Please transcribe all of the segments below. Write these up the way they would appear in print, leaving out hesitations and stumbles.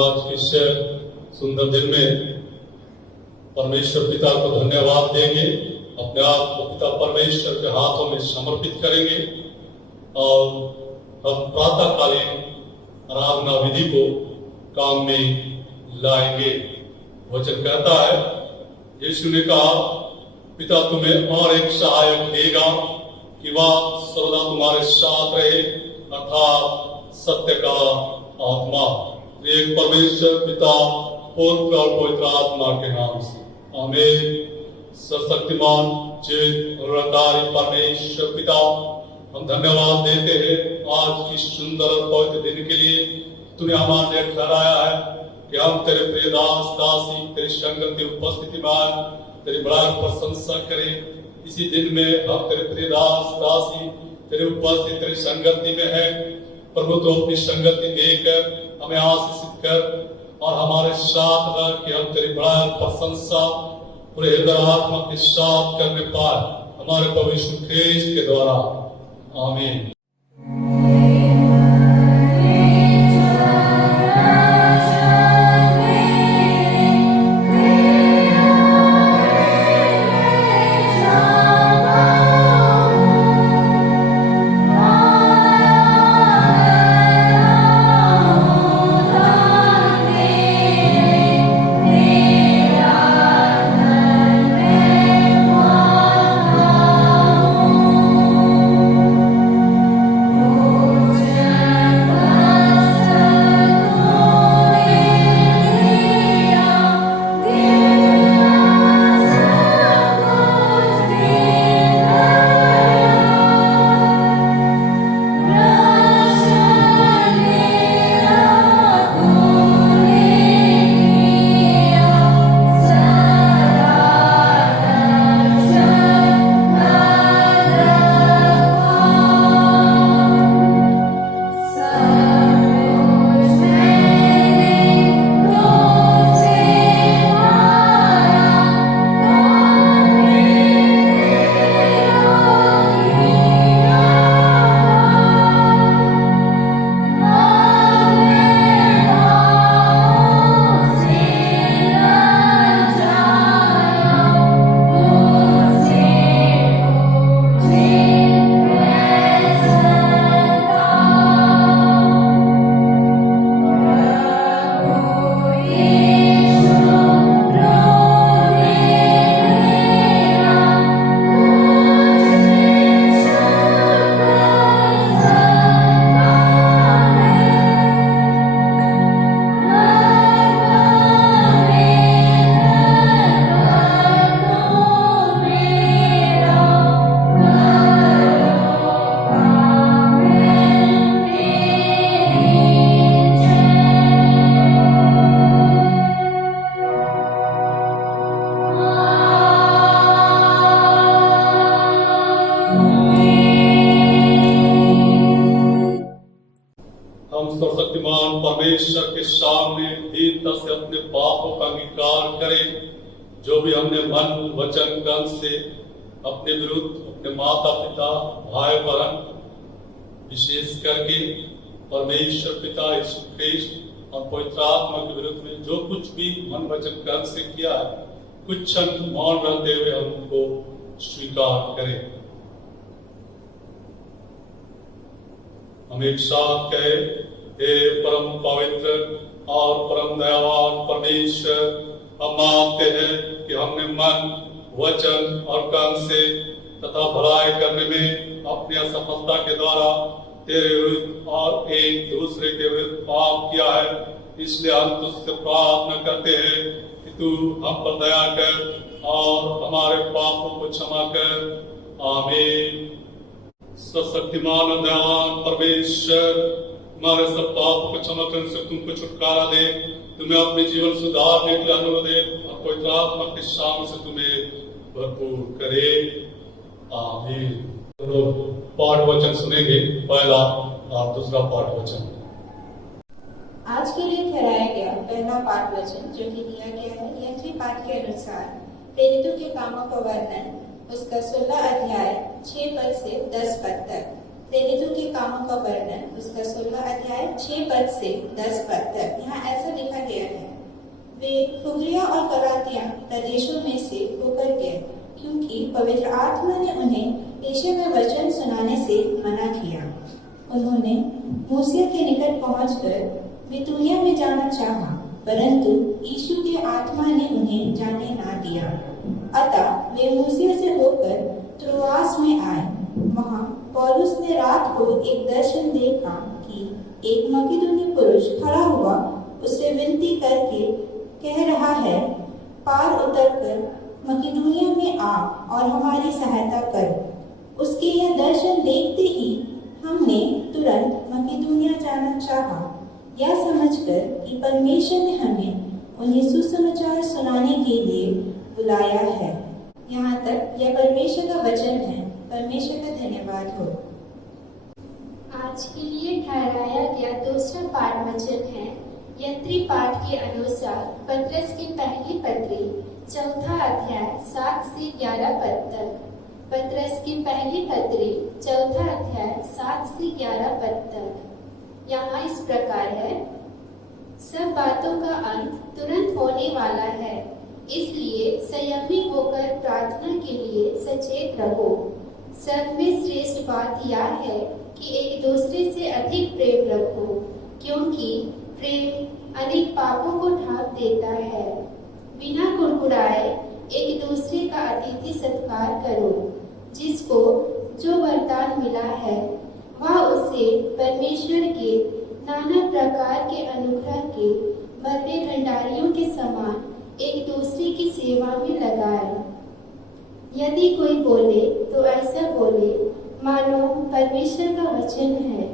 आज के इस सुंदर दिन में परमेश्वर पिता को धन्यवाद देंगे, अपने आप को पिता परमेश्वर के हाथों में समर्पित करेंगे और हम प्रातःकालीन आराधना विधि को काम में लाएंगे। वचन कहता है, यीशु ने कहा, पिता तुम्हें और एक सहायक देगा कि वह सर्वदा तुम्हारे साथ रहे, अर्थात सत्य का आत्मा। एक परमेश्वर पिता, पुत्र और पवित्र आत्मा के नाम से आमीन। सर्वशक्तिमान जीवित परमेश्वर पिता, हम धन्यवाद देते हैं आज की सुंदर और पवित्र दिन के लिए। तूने हमारे ठहराया है कि हम तेरे प्रिय दास दासी तेरी संगति उपस्थिति में तेरी बड़ाई प्रशंसा करें। इसी दिन में हम तेरे प्रिय दास दासी तेरे उपस्थिति तेरी संगति में है। प्रभु तो अपनी संगति देकर हमें आशीषित कर और हमारे साथ रह कि हम तेरी बड़ाई प्रशंसा पूरे हृदय आत्मा के साथ करने पाए, हमारे प्रभु यीशु ख्रीस्त के द्वारा। आमीन। सर्वशक्तिमान परमेश्वर के सामने दीनता से अपने पापों का अंगीकार करें। जो भी हमने मन वचन कर्म से अपने विरुद्ध अपने माता पिता भाई बहन विशेष करके परमेश्वर पिता यीशु ख्रीस्त और पवित्र आत्मा के विरुद्ध में जो कुछ भी मन वचन कर्म से किया है, कुछ क्षण मौन रहते हुए हम उनको स्वीकार करें। हम एक साथ कहे, हे परम पवित्र और परम दयावान परमेश्वर, हम मानते हैं कि हमने मन वचन और कर्म से तथा भलाई करने में अपनी असफलता के द्वारा तेरे विरुद्ध और एक दूसरे के विरुद्ध पाप किया है। इसलिए हम तुझसे प्रार्थना करते हैं कि तू हम पर दया कर और हमारे पापों को क्षमा कर। आमीन। सशक्तिमान और दयावान परमेश्वर, हमारे सब पापों को क्षमा करने से तुमको छुटकारा दे, तुम्हें अपने जीवन सुधारने के लिए अनुरोध दे और पवित्र आत्मा के सामने से तुम्हें भरपूर करे। आमीन। लोग पाठ वचन सुनेंगे, पहला और दूसरा पाठ वचन। आज के लिए ठहराया गया पहला पाठ वचन जो कि दिया गया है यह पाठ के अनुसार प्रेरितों के कामों का वर्णन उसका 16 अध्याय 6 पद से 10 पद तक। प्रेरितों के कामों का वर्णन उसका 16 अध्याय 6 पद से 10 पद तक यहाँ ऐसा लिखा गया है। वे फुगरिया और गलातिया प्रदेशों में से होकर गए, क्योंकि पवित्र आत्मा ने उन्हें एशिया में वचन सुनाने से मना किया। उन्होंने मूसिया के निकट पहुंचकर बितूनिया में जाना चाहा, परंतु यीशु के आत्मा ने उन्हें जाने ना दिया। अतः वे मूसिया से होकर त्रोआस में आए। वहां पौलुस ने रात को एक दर्शन देखा कि एक मकिदुनी पुरुष खड़ा हुआ उससे विनती करके कह रहा है, पार उतरकर मकिदुनिया में आ और हमारी सहायता कर। उसके यह दर्शन देखते ही हमने तुरंत मकिदुनिया जाना चाहा, यह समझकर कि परमेश्वर ने हमें उन्हें सुसमाचार सुनाने के लिए बुलाया है। यहाँ तक यह परमेश्वर का वचन है। परमेश्वर का धन्यवाद हो। आज के लिए ठहराया गया दूसरा पाठ वचन है यंत्री पाठ के अनुसार पतरस की पहली पत्री 4 अध्याय 7 से 11 पद तक। पतरस की पहली पत्री 4 अध्याय 7 से 11 पद तक। यहाँ इस प्रकार है, सब बातों का अंत तुरंत होने वाला है, इसलिए संयमी होकर प्रार्थना के लिए सचेत रहो। सब में श्रेष्ठ बात यह है कि एक दूसरे से अधिक प्रेम रखो, क्योंकि प्रेम अनेक पापों को ढांप देता है। बिना कुड़कुड़ाए एक दूसरे का अतिथि सत्कार करो। जिसको जो वरदान मिला है वह उसे परमेश्वर के नाना प्रकार के अनुग्रह के भरे भंडारियों के समान एक दूसरे की सेवा में लगाए। यदि कोई बोले तो ऐसा बोले मानो परमेश्वर का वचन है।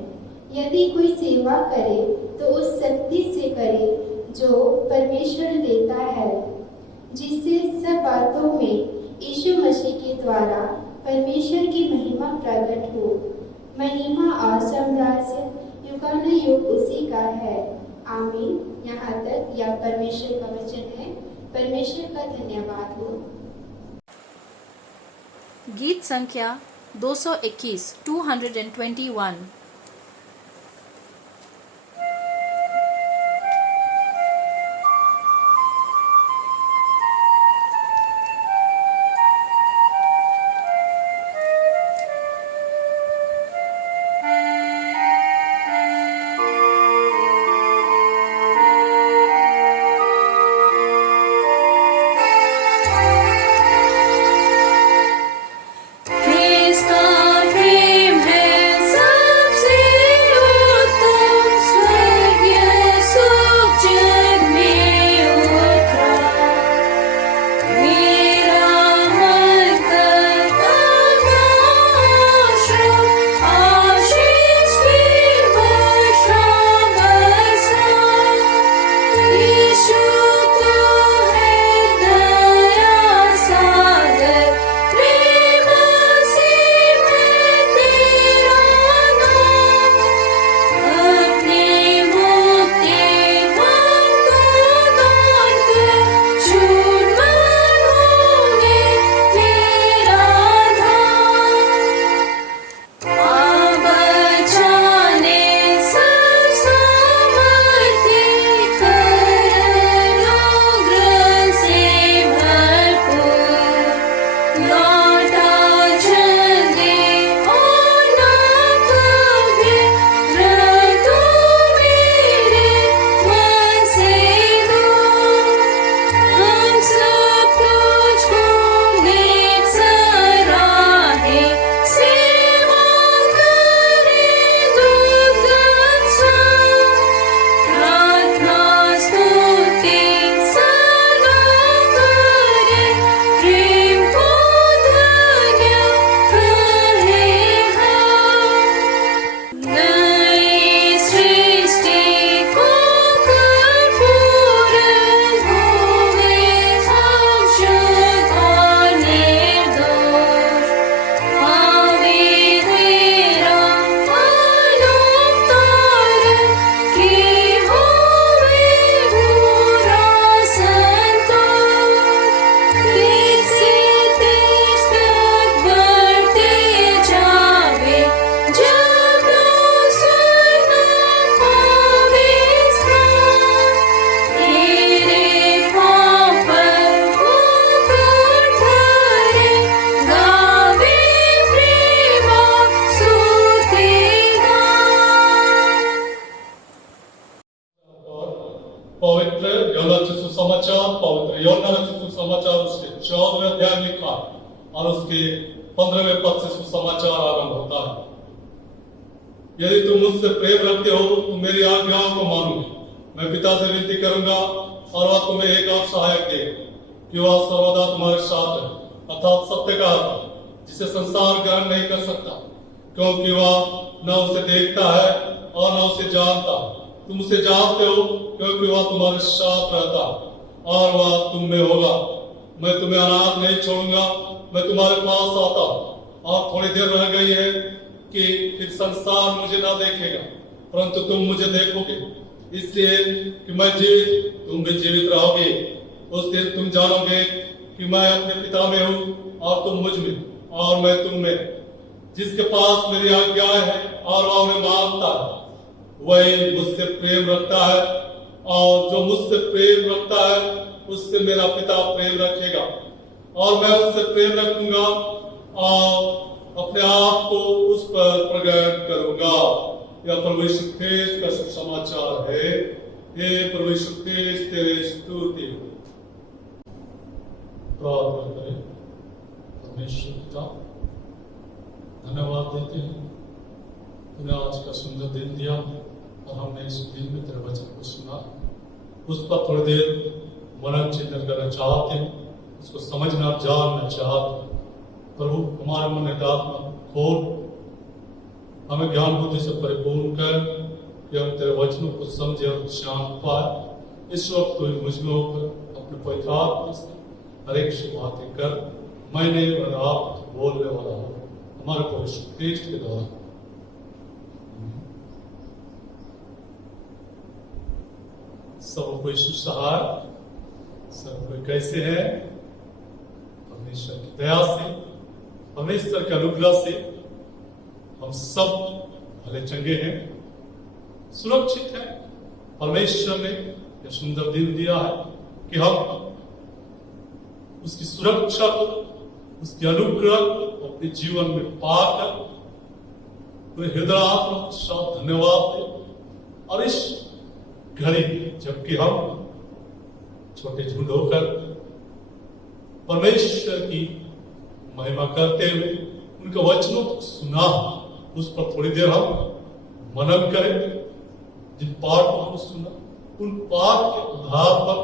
यदि कोई सेवा करे तो उस शक्ति से करे जो परमेश्वर देता है, जिससे सब बातों में यीशु मसीह के द्वारा परमेश्वर की महिमा प्रकट हो। महिमा और साम्राज्य युगानुयुग उसी का है। आमीन। यहाँ तक यह परमेश्वर का वचन है। परमेश्वर का धन्यवाद हो। गीत संख्या 221 221। प्रेम है सब पवित्र योना रचित सुसमाचार, पवित्र योना रचित सुसमाचार उसके 14वें अध्याय में लिखा है और उसके 15वें पद से सुसमाचार आरंभ होता है। यदि तुम मुझसे प्रेम रखते हो तो मेरी आज्ञाओं को मानोगे। मैं पिता से विनती करूंगा और वह तुम्हें एक और सहायक देगा कि वह सर्वदा तुम्हारे साथ है, अर्थात सत्य का आत्मा, जिसे संसार ग्रहण नहीं कर सकता, क्योंकि वह न उसे देखता है और न उसे जानता। तुम उसे जानते हो क्योंकि वह तुम्हारे साथ रहता और वह तुम में होगा। मैं तुम्हें अनाथ नहीं छोड़ूंगा, मैं तुम्हारे पास आता हूँ। और थोड़ी देर रह गई है कि फिर संसार मुझे ना देखेगा, परंतु तुम मुझे देखोगे, इसलिए कि मैं जीवित, तुम भी जीवित रहोगे। उस दिन तुम जानोगे कि मैं अपने पिता में हूँ और तुम मुझ में और मैं तुम में। जिसके पास मेरी आज्ञाएं है और वह उन्हें मानता है, वही मुझसे प्रेम रखता है, और जो मुझसे प्रेम रखता है उससे मेरा पिता प्रेम रखेगा और मैं उससे प्रेम रखूंगा और अपने आप को उस पर प्रकट करूंगा। यह प्रभु यीशु ख्रीस्त का सुसमाचार है। हे प्रभु यीशु ख्रीस्त, तेरी स्तुति हो। प्रार्थना करें। परमेश्वर पिता, धन्यवाद देते हैं, तूने आज का सुंदर दिन दिया और हमने इस दिन में तेरे वचन को सुना। उस पर थोड़ी देर मनन चिंतन करना चाहते हैं, उसको समझना जानना चाहते हैं। प्रभु, हमारे मन का आत्मा खोल, हमें ज्ञान बुद्धि से परिपूर्ण कर कि हम तेरे वचनों को समझे और जान पाए। इस वक्त कोई मुझ में होकर अपने पवित्र आत्मा से हर एक से बातें कर, मैंने और आप बोलने वाला हो हमारे पवित्र ख्रीस्त के द्वारा। सब कोई सुसहाय, सब कोई कैसे है? परमेश्वर की दया से, परमेश्वर के अनुग्रह से हम सब भले चंगे हैं, सुरक्षित हैं। परमेश्वर ने यह सुंदर दिन दिया है कि हम उसकी सुरक्षा को, उसके अनुग्रह को अपने जीवन में पाकर पूरे हृदयात्मक साथ धन्यवाद दें। और इस घड़ी जबकि हम छोटे झुंड होकर परमेश्वर की महिमा करते हुए उनके वचनों को सुना, उस पर थोड़ी देर हम मनन करें। जिन पाठों को सुना, उन पाठ के आधार पर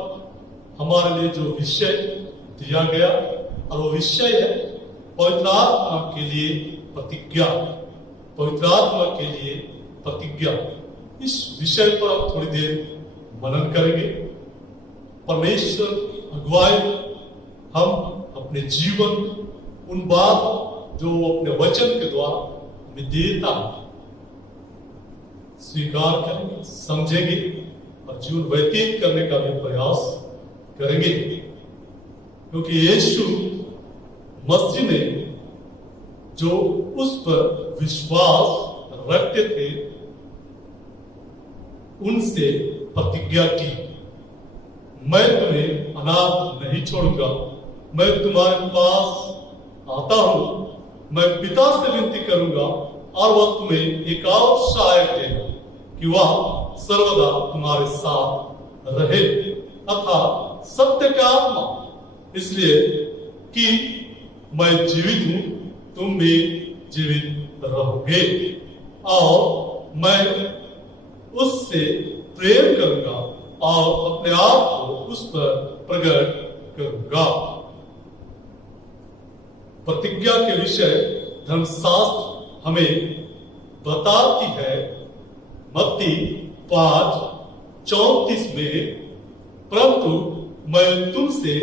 हमारे लिए जो विषय दिया गया, और वो विषय है पवित्र आत्मा के लिए प्रतिज्ञा। पवित्र आत्मा के लिए प्रतिज्ञा, इस विषय पर हम थोड़ी देर मनन करेंगे। परमेश्वर की अगुवाई हम अपने जीवन उन बात जो वो अपने वचन के द्वारा हमें देता स्वीकार करेंगे, समझेंगे और जीवन व्यतीत करने का भी प्रयास करेंगे। क्योंकि यीशु मसीह ने जो उस पर विश्वास रखते थे, उनसे प्रतिज्ञा की, मैं तुम्हें अनाथ नहीं छोड़ूंगा, मैं तुम्हारे पास आता हूं, मैं पिता से विनती करूंगा और वह तुम्हें एक और सहायक देगा कि वह सर्वदा तुम्हारे साथ रहे, अर्थात सत्य का आत्मा। इसलिए कि मैं जीवित हूं, तुम भी जीवित रहोगे और मैं उससे प्रेम करूंगा और अपने आप को उस पर प्रकट करूंगा। प्रतिज्ञा के विषय धर्मशास्त्र हमें बताती है। मत्ती 5:34 में, परंतु मैं तुमसे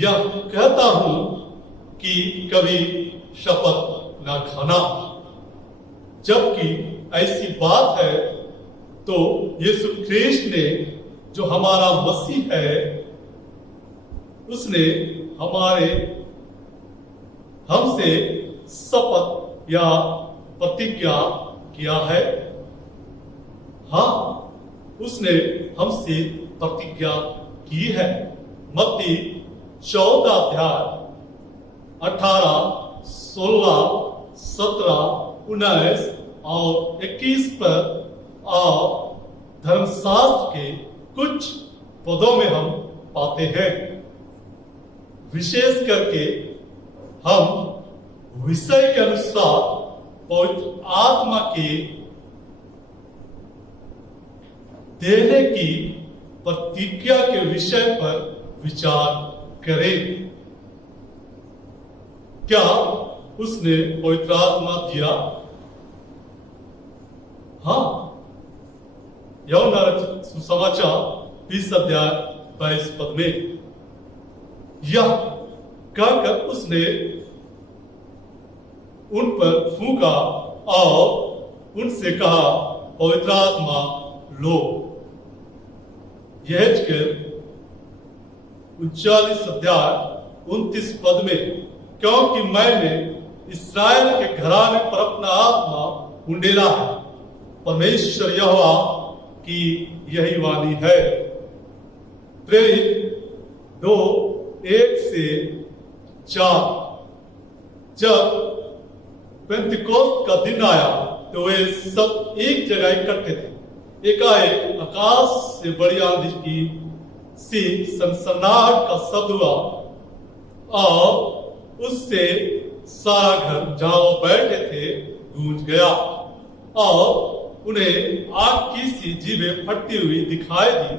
यह कहता हूं कि कभी शपथ ना खाना। जबकि ऐसी बात है तो यीशु ख्रीस्त ने, जो हमारा मसीह है, उसने हमसे शपथ या प्रतिज्ञा किया है। हाँ, उसने हमसे प्रतिज्ञा की है। मत्ती 14:18, 16, 17, 19 और 21 पर और धर्मशास्त्र के कुछ पदों में हम पाते हैं। विशेष करके हम विषय के अनुसार पवित्र आत्मा के देने की प्रतिज्ञा के विषय पर विचार करें। क्या उसने पवित्र आत्मा दिया? हाँ, यूहन्ना रचित सुसमाचार 20 अध्याय 22 पद में यह कहकर उसने उन पर फूंका और उनसे कहा, पवित्र आत्मा लो। यहेजकेल 39 अध्याय 29 पद में, क्योंकि मैंने इस्राएल के घराने पर अपना आत्मा उंडेला है, परमेश्वर यहोवा की यही वाणी है। प्रेरित 2:1-4। जब पेंतिकोस्त का दिन आया तो वे सब एक जगह इकट्ठे थे। एकाएक आकाश से बड़ी आंधी की सी सनसनाहट का शब्द हुआ और उससे सारा घर जहां वो बैठे थे गूंज गया और उन्हें आग की सी जीभें फटती हुई दिखाई दी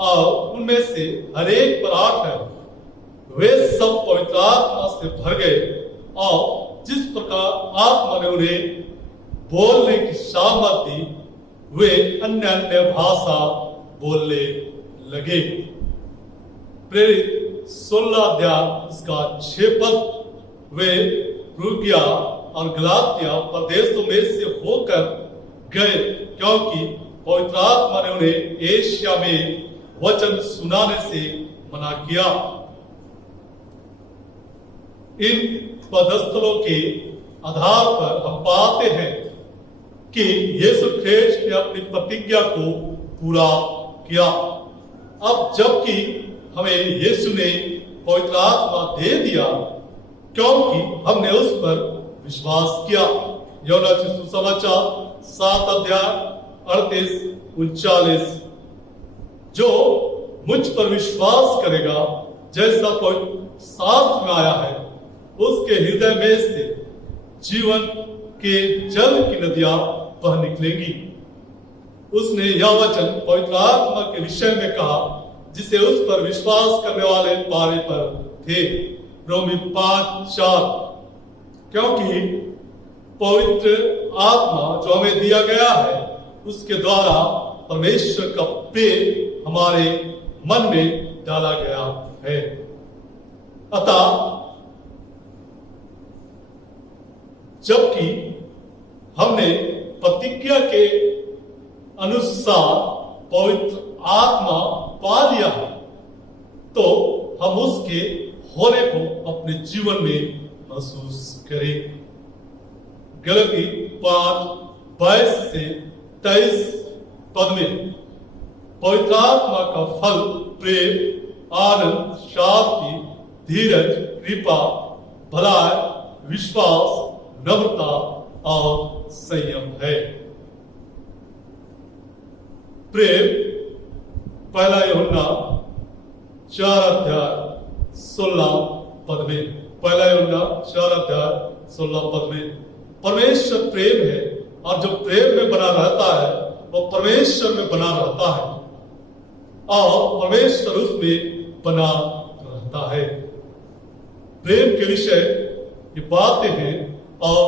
और उनमें से हर एक पर आठ है। वे सब पवित्र आत्मा से भर गए और जिस प्रकार आत्मा ने उन्हें बोलने की सामर्थ दी, वे अन्य अन्य भाषा बोलने लगे। प्रेरित 16 अध्याय उसका 6 पद। वे फ्रूगिया और गलातिया प्रदेशों में से होकर गए, क्योंकि पवित्र आत्मा ने उन्हें एशिया में वचन सुनाने से मना किया। इन पदस्थलों के आधार पर हम पाते हैं कि यीशु ख्रिस्त ने अपनी प्रतिज्ञा को पूरा किया। अब जबकि हमें यीशु ने पवित्र आत्मा दे दिया, क्योंकि हमने उस पर विश्वास किया। यूहन्ना रचित सुसमाचार 7 अध्याय 38-39। जो मुझ पर विश्वास करेगा, जैसा पवित्र शास्त्र में आया है, उसके हृदय में से जीवन के जल की नदियां बह निकलेंगी। उसने यह वचन पवित्र आत्मा के विषय में कहा, जिसे उस पर विश्वास करने वाले पाने पर थे। रोमी 5:4। क्योंकि पवित्र आत्मा जो हमें दिया गया है, उसके द्वारा परमेश्वर का प्रेम हमारे मन में डाला गया है। अतः जबकि हमने प्रतिज्ञा के अनुसार पवित्र आत्मा पा लिया है, तो हम उसके होने को अपने जीवन में महसूस करें। गलती 5:22-23 पद में पवित्र आत्मा का फल प्रेम, आनंद, शांति, धीरज, कृपा, भलाई, विश्वास, नम्रता और संयम है। प्रेम 1 यूहन्ना 4 अध्याय 16 पद में, 1 यूहन्ना 4 अध्याय 16 पद में, परमेश्वर प्रेम है और जो प्रेम में बना रहता है वो परमेश्वर में बना रहता है और परमेश्वर उसमें बना रहता है। प्रेम के विषय ये बातें हैं और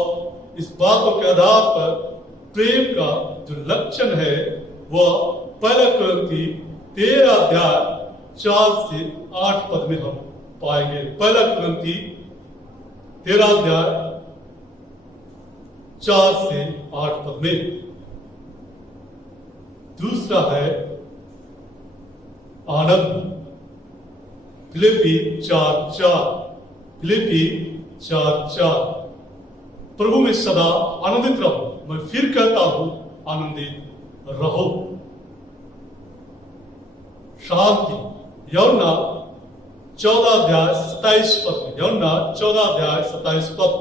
इस बातों के आधार पर प्रेम का जो लक्षण है वह 1 कुरिन्थी 13 अध्याय 4-8 पद में हम पाएंगे। 1 कुरिन्थी 13 अध्याय 4-8 पद में। दूसरा है आनंद। फिलिप्पी 4:4। फिलिप्पी 4:4। प्रभु में सदा आनंदित रहो। मैं फिर कहता हूं, आनंदित रहो। शांति। यूहन्ना 14 अध्याय 27 पद। यूहन्ना 14 अध्याय 27 पद।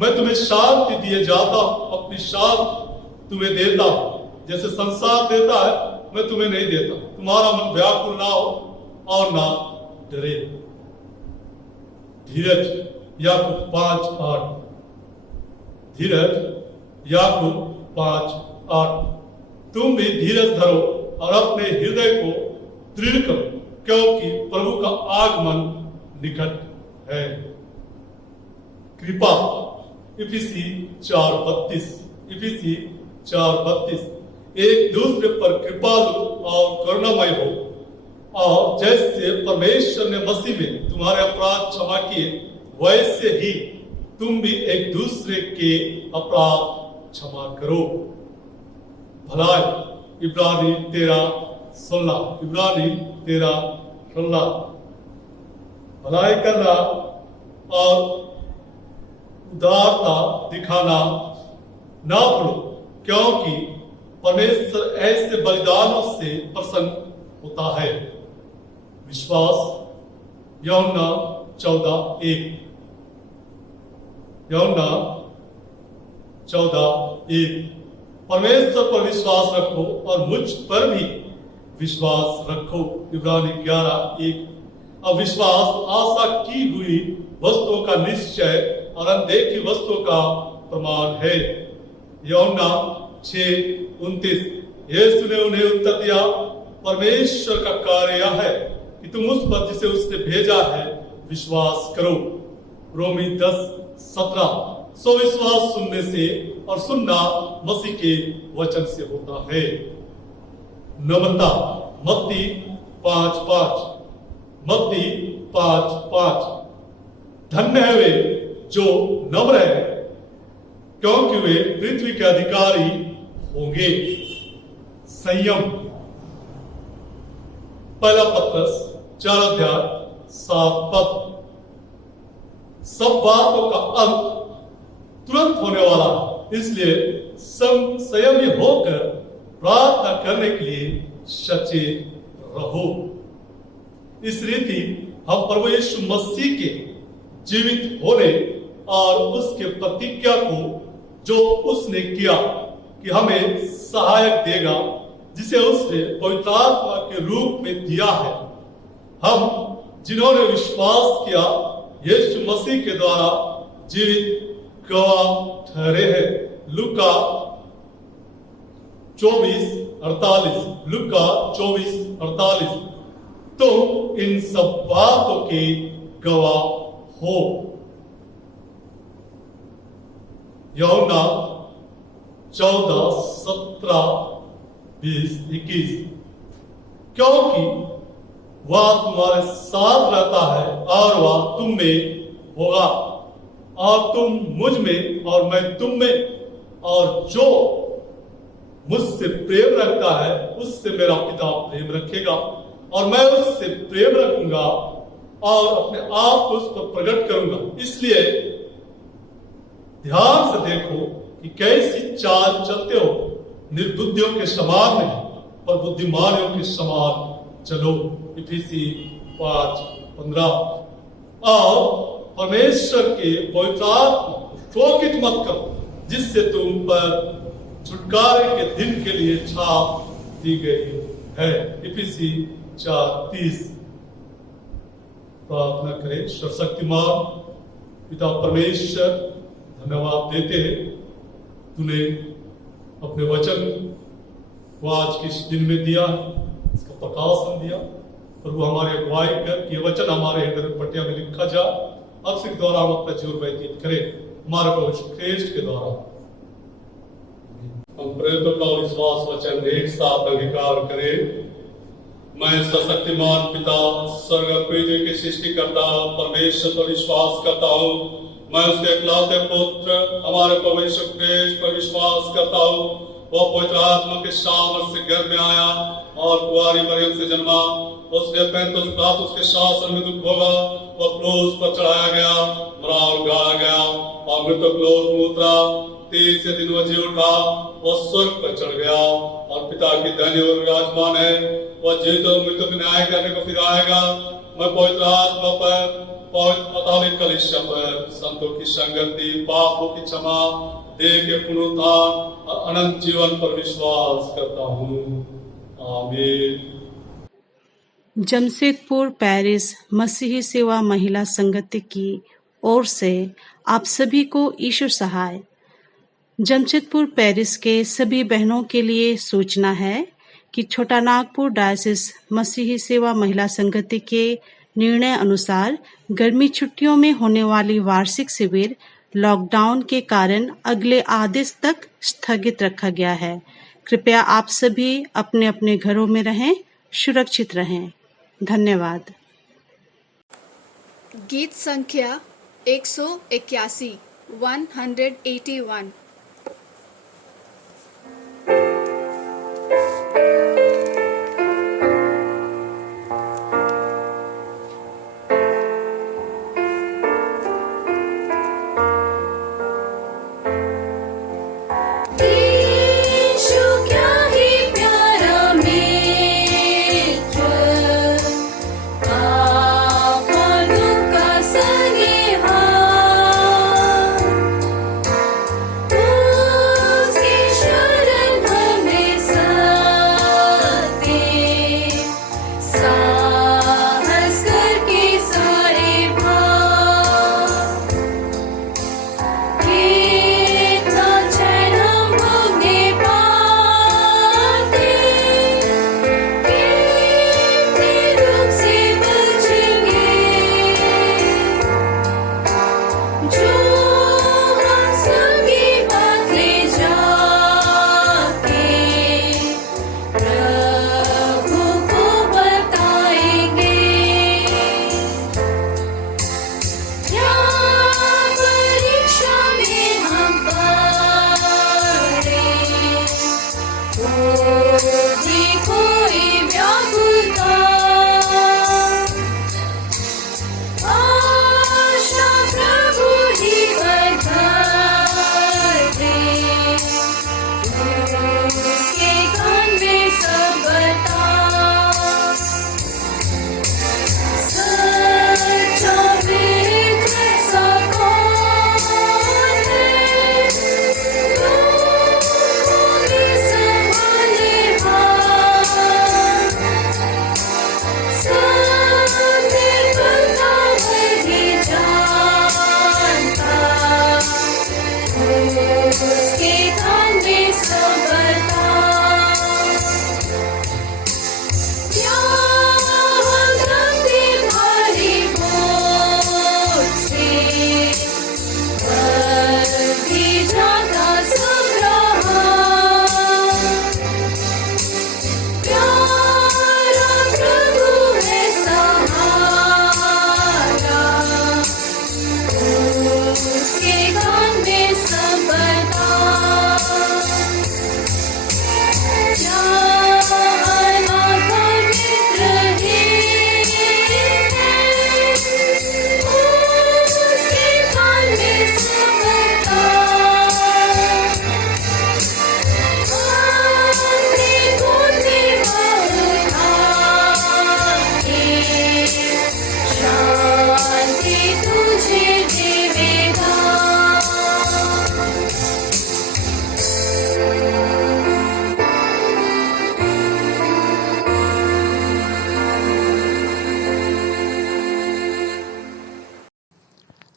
मैं तुम्हें शांति दिए जाता हूं, अपनी शांति तुम्हें देता हूं। जैसे संसार देता है मैं तुम्हें नहीं देता। तुम्हारा मन व्याकुल ना हो और ना डरे। धीरज याकूब 5:8। धीरज याकूब 5:8। तुम भी धीरज धरो और अपने हृदय को दृढ़ करो, क्योंकि प्रभु का आगमन निकट है। कृपा इफिसी 4:32। इफिसी 4:32। एक दूसरे पर कृपालु और करुणामय हो, और जैसे परमेश्वर ने मसीह में तुम्हारे अपराध क्षमा किए, वैसे ही तुम भी एक दूसरे के अपराध क्षमा करो। भलाई इब्रानी 13:16। इब्रानी 13:16। भलाई करना और उदारता दिखाना ना भूलो, क्योंकि परमेश्वर ऐसे बलिदानों से प्रसन्न होता है। विश्वास यूहन्ना 14:1। यूहन्ना 14:1। परमेश्वर पर विश्वास रखो और मुझ पर भी विश्वास रखो। इब्रानी 11:1। अब विश्वास आशा की हुई वस्तुओं का निश्चय और अनदेखी वस्तुओं का प्रमाण है। यूहन्ना 6:29। यीशु ने उन्हें उत्तर दिया, परमेश्वर का कार्य यह है कि तुम उस पर जिसे उसने भेजा है विश्वास करो। रोमी 10:17। सो विश्वास सुनने से और सुनना मसीह के वचन से होता है। नम्रता मत्ती 5:5। मत्ती 5:5। धन्य है वे जो नम्र है, क्योंकि वे पृथ्वी के अधिकारी होंगे। संयम पहला पत्रस 4:7। सब बातों का अंत तुरंत होने वाला है, इसलिए संयमी होकर प्रार्थना करने के लिए सचेत रहो। इस रीति हम प्रभु यीशु मसीह के जीवित होने और उसके प्रतिज्ञा को जो उसने किया कि हमें सहायक देगा, जिसे उसने पवित्र आत्मा के रूप में दिया है, हम जिन्होंने विश्वास किया यीशु मसीह के द्वारा जीवित गवाह ठहरे हैं। लूका 24:48। लूका 24:48। तो इन सब बातों के गवाह हो। यूहन्ना 14:17-20-21। क्योंकि वह तुम्हारे साथ रहता है और वह तुम में होगा, और तुम मुझ में और मैं तुम में, और जो मुझसे प्रेम रखता है उससे मेरा पिता प्रेम रखेगा, और मैं उससे प्रेम रखूंगा और अपने आप को उस पर प्रकट करूंगा। इसलिए ध्यान से देखो कि कैसी चाल चलते हो। निर्बुद्धियों के समान नहीं, पर बुद्धिमानों के समान चलो। इफिसी 5:15। और परमेश्वर के पवित्र आत्मा को शोकित मत करो, जिससे तुम पर छुटकारे के दिन के लिए छाप दी गई है। इफिसी 4:30। प्रार्थना करें। सर्वशक्तिमान पिता परमेश्वर, धन्यवाद देते हैं, तूने अपने वचन को आज के इस दिन में दिया, इसका प्रकाशन दिया। प्रभु हमारे अगुवाई कर कि वचन हमारे हृदय पटिया में लिखा जा, अब से द्वारा हम अपना जीवन व्यतीत करें हमारे प्रभु ख्रीष्ट के द्वारा। हम प्रेरितों का विश्वास वचन एक साथ अंगीकार करें। मैं सशक्तिमान पिता स्वर्ग पृथ्वी के सृष्टिकर्ता परमेश्वर पर विश्वास करता हूँ। मैं उसके इकलौते पुत्र हमारे परमेश्वर ख्रीष्ट पर विश्वास करता हूँ। वह पवित्र आत्मा के सामर्थ्य से गर्भ में आया और कुंवारी मरियम से जन्मा। उसने पैंतुस रात उसके शासन में दुख होगा। वह क्रूस पर चढ़ाया गया, मरा और गाया गया और मृतक लोक में उतरा। तीसरे दिन वह जी उठा, वह स्वर्ग पर चढ़ गया और पिता की दाहिने ओर विराजमान है। वह जीवित और मृतक को न्याय करने को फिर आएगा। मैं पवित्र आत्मा पर, पवित्र अकालिक कलीसिया पर, संतों की संगति, पापों की क्षमा, देह के पुनरुत्थान और अनंत जीवन पर विश्वास करता हूँ। आमीन। जमशेदपुर पेरिस मसीही सेवा महिला संगति की ओर से आप सभी को ईश्वर सहाय। जमशेदपुर पेरिस के सभी बहनों के लिए सूचना है कि छोटा नागपुर डायसिस मसीही सेवा महिला संगति के निर्णय अनुसार गर्मी छुट्टियों में होने वाली वार्षिक शिविर लॉकडाउन के कारण अगले आदेश तक स्थगित रखा गया है। कृपया आप सभी अपने अपने घरों में रहें, सुरक्षित रहें। धन्यवाद। गीत संख्या 181 181।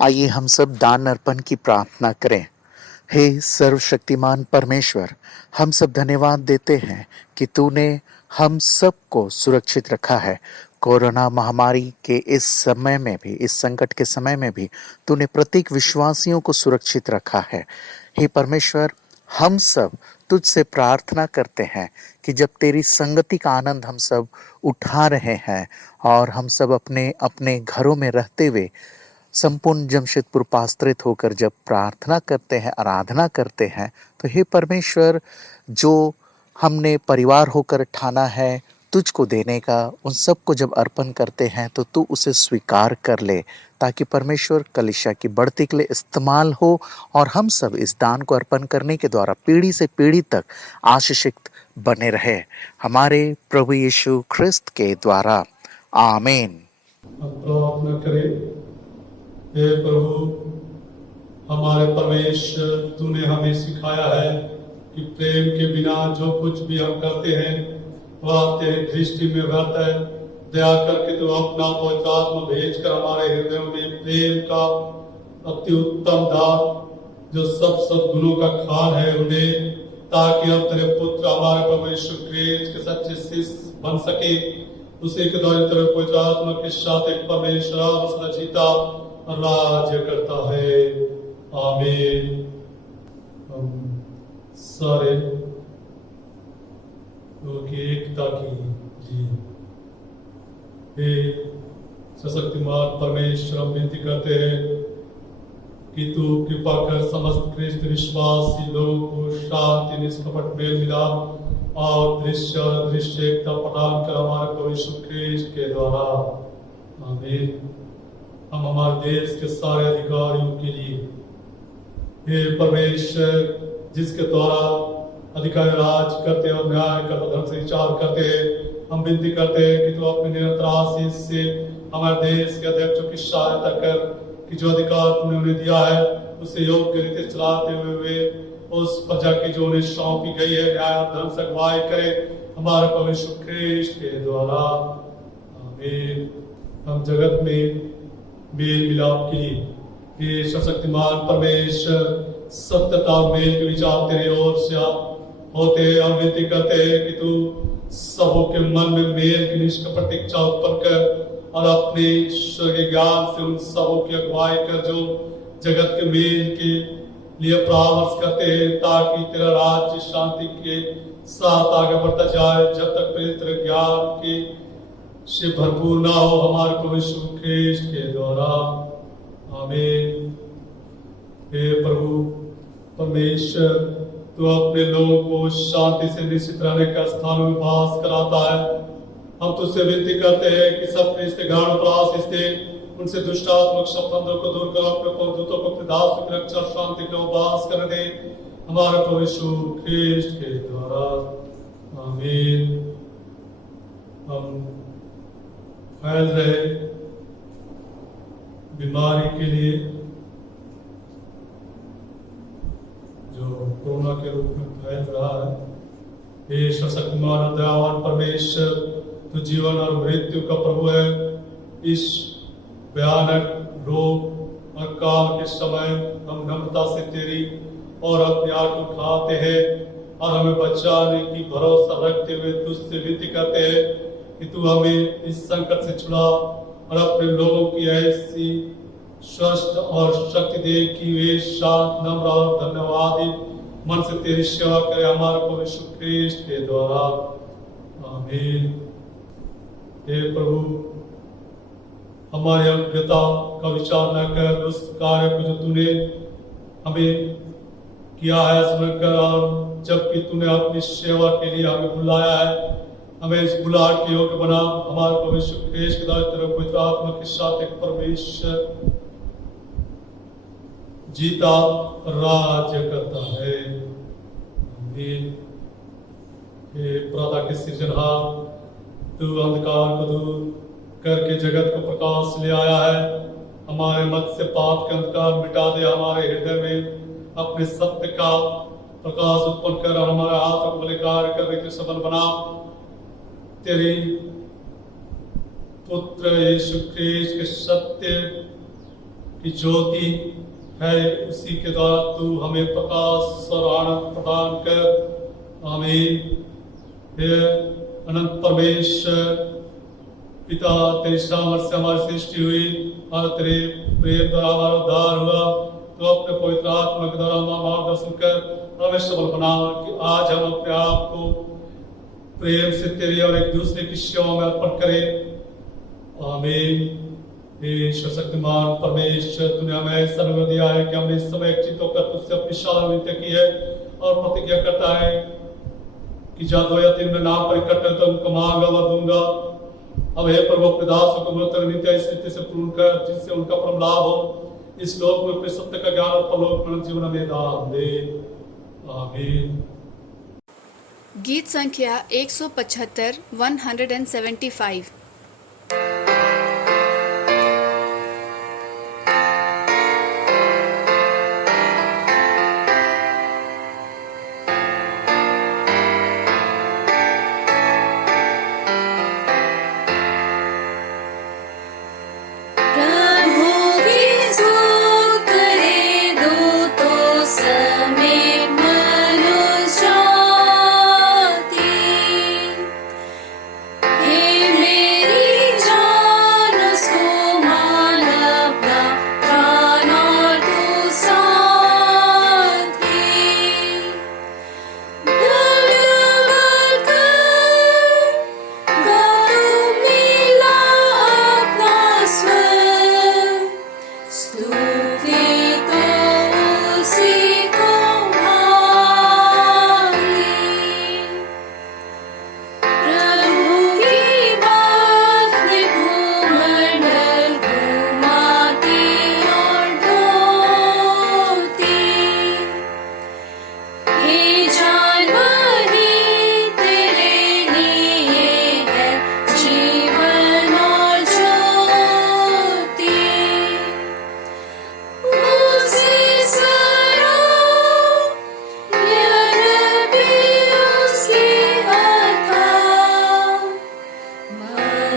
आइए हम सब दान अर्पण की प्रार्थना करें। हे सर्वशक्तिमान परमेश्वर, हम सब धन्यवाद देते हैं कि तूने हम सबको सुरक्षित रखा है। कोरोना महामारी के इस समय में भी, इस संकट के समय में भी तूने प्रत्येक विश्वासियों को सुरक्षित रखा है। हे परमेश्वर, हम सब तुझसे प्रार्थना करते हैं कि जब तेरी संगति का आनंद हम सब उठा रहे हैं और हम सब अपने अपने घरों में रहते हुए संपूर्ण जमशेदपुर पास्त्रित होकर जब प्रार्थना करते हैं, आराधना करते हैं, तो हे परमेश्वर, जो हमने परिवार होकर ठाना है तुझको देने का, उन सबको जब अर्पण करते हैं तो तू उसे स्वीकार कर ले, ताकि परमेश्वर कलीसिया की बढ़ती के लिए इस्तेमाल हो और हम सब इस दान को अर्पण करने के द्वारा पीढ़ी से पीढ़ी तक आशीषित बने रहे, हमारे प्रभु यीशु ख्रिस्त के द्वारा। आमीन। अब प्रार्थना करें। हे प्रभु, हमारे परमेश्वर, तूने हमें सिखाया है कि प्रेम के बिना जो कुछ भी हम करते हैं वह तेरी दृष्टि में व्यर्थ है। दया करके तू अपना पवित्र आत्मा भेज कर हमारे हृदयों में प्रेम का अति उत्तम दान जो सब सद्गुणों का खान है उन्हें, ताकि हम तेरे पुत्र हमारे प्रभु यीशु क्रिस्ट के सच्चे शिष्य बन सके। उसी के द्वारा तेरे पवित्र आत्मा के साथ एक परमेश्वर सदा जीता और राज्य करता है। आमीन। हम सारे लोगों की एकता की जी। हे सशक्तिमान परमेश्वर, हम विनती करते हैं कि तू कृपा कर समस्त ख्रिस्त विश्वासी लोगों को शांति, निष्कपट मेल मिलाप और दृश्य दृश्य एकता प्रदान कर हमारे प्रभु यीशु ख्रिस्त के द्वारा। आमीन। हम हमारे देश के सारे अधिकारियों के लिए, हे परमेश्वर, जिसके द्वारा अधिकारी राज करते और न्याय का धर्म से विचार करते हैं, हम विनती करते हैं कि तू अपने निरंतर आशीष से हमारे देश के अध्यक्षों की सहायता कर कि जो अधिकार तुमने उन्हें दिया है उसे योग्य रीति चलाते हुए वे उस प्रजा की जो उन्हें सौंपी गई है न्याय और धर्म से अगुवाई करे हमारे प्रभु यीशु ख्रिस्त के द्वारा। आमीन। हम जगत में मेल मिलाप के लिए, ये सशक्तिमान परमेश्वर, सत्यता और मेल के विचार तेरी ओर से होते हैं। हम विनती करते हैं कि तू सबों के मन में मेल की निष्कपट इच्छा उत्पन्न कर और अपने स्वर्गीय ज्ञान से उन सबों की अगुवाई कर जो जगत के मेल के लिए परामर्श करते हैं, ताकि तेरा राज्य शांति के साथ आगे बढ़ता जाए जब तक पवित्र ज्ञान के से भरपूर ना हो हमारे प्रभु यीशु ख्रिस्त के द्वारा। आमीन। हे प्रभु परमेश्वर, तू अपने लोगों को शांति से निश्चित रहने का स्थानों में वास कराता है। हम तुझसे विनती करते हैं कि सब रिश्ते गाढ़ प्रयास इससे उनसे दुष्टात्मक शब्दों को दूर कर अपने दूतों को अपने दास की रक्षा शांति का वास कर दे हमारे प्रभु यीशु ख्रिस्त के द्वारा। आमीन। हम फैल रहे बीमारी के लिए जो कोरोना के रूप में फैल रहा है, हे सशक्तिमान और दयावान परमेश्वर, तू जीवन और मृत्यु का प्रभु है। इस भयानक रोग और काल के समय हम नम्रता से तेरी और अपने आंख उठाते हैं और हमें बचाने की भरोसा रखते हुए तुझसे विनती करते हैं कि तू हमें इस संकट से छुड़ा और अपने लोगों की ऐसी स्वस्थ और शक्ति दे कि वे शांत, नम्र और धन्यवादी मन से तेरी सेवा करे हमारे प्रभु यीशु ख्रिस्त के द्वारा। आमीन। हे प्रभु, हमारी अज्ञता का विचार न कर उस कार्य को जो तूने हमें किया है स्मरण कर, और जबकि तूने अपनी सेवा के लिए हमें बुलाया है, हमें इस बुलाहट के योग्य बना। हमारे प्रभु यीशु ख्रिस्त के द्वारा तेरे पवित्र आत्मा के साथ एक परमेश्वर जीता राज्य करता है। आमीन। हे प्रभा के सृजनहार, तू अंधकार को दूर करके जगत को प्रकाश ले आया है। हमारे मत से पाप के अंधकार मिटा दे, हमारे हृदय में अपने सत्य का प्रकाश उत्पन्न कर और हमारे हाथ को भले कार्य करने के सबल बना। तेरी पुत्र यीशु ख्रिस्त के सत्य की ज्योति है, उसी के द्वारा तू हमें प्रकाश और आनंद प्रदान कर। आमीन। हे अनंत परमेश्वर पिता, तेरी सामर्थ्य से हमारी सृष्टि हुई और तेरे प्रेम द्वारा हमारा उद्धार हुआ। तो अपने पवित्र आत्मा के द्वारा हमारा मार्गदर्शन कर हमें सबल बना कि आज हम अपने आप को प्रेम से तेरी और एक दूसरे की सेवा में अर्पण करें। आमीन। हे सशक्तिमान परमेश्वर, तूने हमें ऐसा अनुभव दिया है कि हमने इस समय चित्त होकर तुझसे अपनी शाला विनती की है और प्रतिज्ञा करता है कि जहाँ 2 या 3 में नाम पर इकट्ठे तो उनको मांगा वह दूंगा। अब हे प्रभु, अपने दासों को गुणोत्तर विनती इस रीति से पूर्ण कर जिससे उनका परम लाभ हो। इस लोक में अपने सत्य का ज्ञान और परलोक में जीवन में दान दे। आमीन। गीत संख्या 175 175।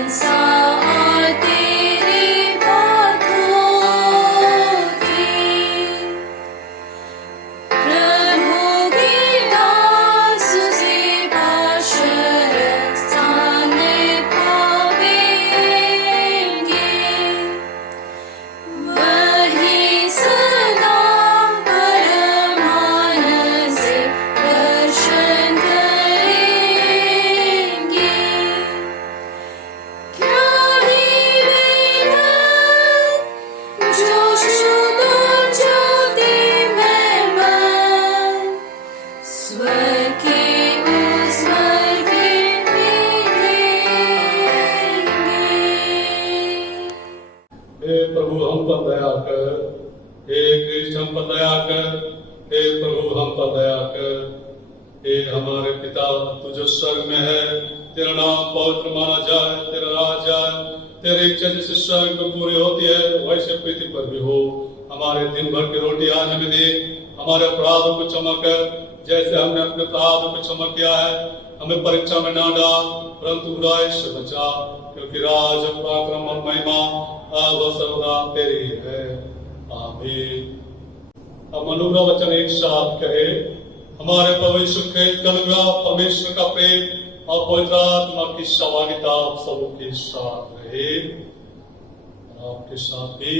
प्रशंसा और तेरी बातों की। प्रभु की दास से पाशर स्थान पावेंगे, वही सदा परमान से दर्शन करेंगे। क्या ही बेहद जो शुद्ध ज्योति में मन, स्वर्ग के उस स्वर्ग में मिलेंगे। हे प्रभु हम पर दया कर, हे कृष्ण हम पर दया कर, हे प्रभु हम पर दया कर। हे हमारे पिता तू जो स्वर्ग में है, तेरा नाम पवित्र माना जाए, तेरा राज आए, तेरी इच्छा जैसे स्वर्ग में पूरी होती है वैसे पृथ्वी पर भी हो। हमारे दिन भर की रोटी आज हमें दे, हमारे अपराधों को क्षमा कर जैसे हमने अपने अपराधों को क्षमा किया है। हमें परीक्षा में ना डाल परंतु बुराई से बचा, क्योंकि राज पराक्रम और महिमा अब सर्वदा तेरी है। आमीन। अब अनुग्रह वचन एक साथ कहे। हमारे पवित्र ख्रीस्त का अनुग्रह, परमेश्वर का प्रेम और पवित्र आत्मा की सहभागिता आप सबके साथ रहे, आपके साथ भी।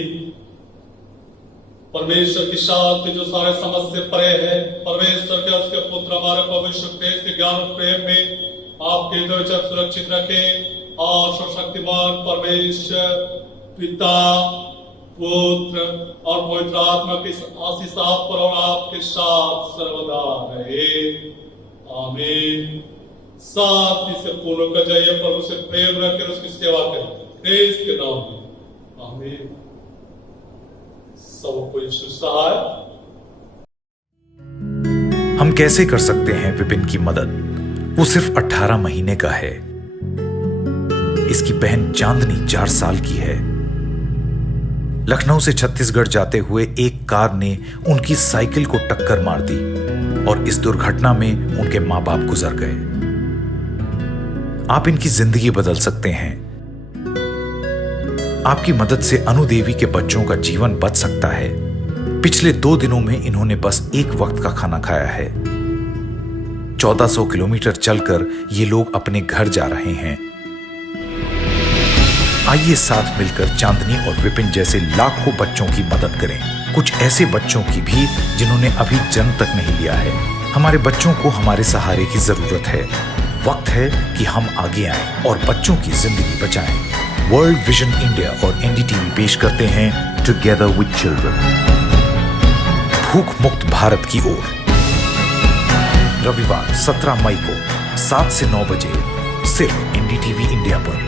परमेश्वर की शांति जो सारे समझ से परे है, परमेश्वर के उसके पुत्र हमारे पवित्र ख्रीस्त के ज्ञान और प्रेम में आपके दो विचार सुरक्षित रखे और सर्वशक्तिमान परमेश्वर पिता पुत्र और पवित्र आत्मा की आशीष आप पर और आपके साथ सर्वदा रहे। आमीन। साथ से पूर्ण कर जाइए, प्रभु से प्रेम रखें, उसकी सेवा करें, ख्रीस्त के नाम में। आमीन। सबको यीशु सहाय। हम कैसे कर सकते हैं विपिन की मदद? वो सिर्फ 18 महीने का है। इसकी बहन चांदनी 4 साल की है। लखनऊ से छत्तीसगढ़ जाते हुए एक कार ने उनकी साइकिल को टक्कर मार दी और इस दुर्घटना में उनके मां बाप गुजर गए। आप इनकी जिंदगी बदल सकते हैं। आपकी मदद से अनु देवी के बच्चों का जीवन बच सकता है। पिछले 2 दिनों में इन्होंने बस एक वक्त का खाना खाया है। 1400 किलोमीटर चलकर ये लोग अपने घर जा रहे हैं। आइए साथ मिलकर चांदनी और विपिन जैसे लाखों बच्चों की मदद करें, कुछ ऐसे बच्चों की भी जिन्होंने अभी जन्म तक नहीं लिया है। हमारे बच्चों को हमारे सहारे की जरूरत है। वक्त है कि हम आगे आएं और बच्चों की जिंदगी बचाएं। वर्ल्ड विजन इंडिया और एनडीटीवी पेश करते हैं टुगेदर विद चिल्ड्रन, भूख मुक्त भारत की ओर। रविवार 17 मई को 7 से 9 बजे सिर्फ एनडीटीवी इंडिया पर।